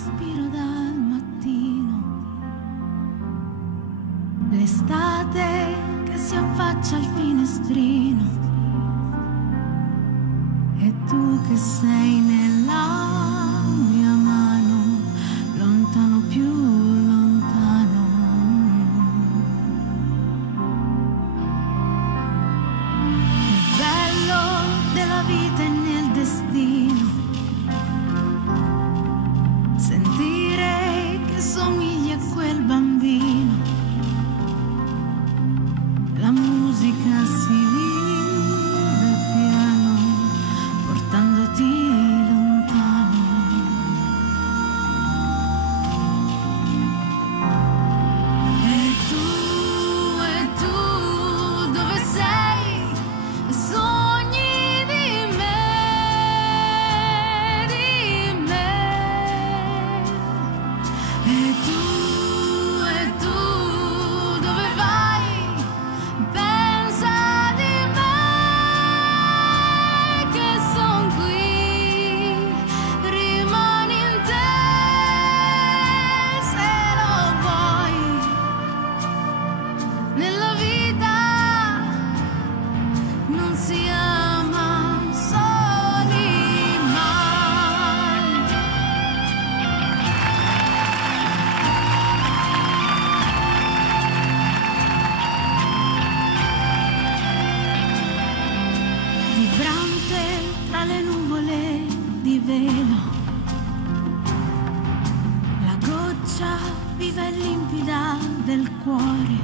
respiro dal mattino, l'estate che si affaccia al finestrino, e tu che sei nella mia mano, lontano più lontano. Il bello della vita è nel destino, sentire che somigli a quel bambino, la musica si vive piano, portandoti lontano. E tu, dove sei? Sogni di me, di me. E tu, dove vai? Pensa di me, che son qui, rimani in te, se lo vuoi. Nella vita non si ama soli mai. Vibrante tra le nuvole di velo, la goccia viva e limpida del cuore,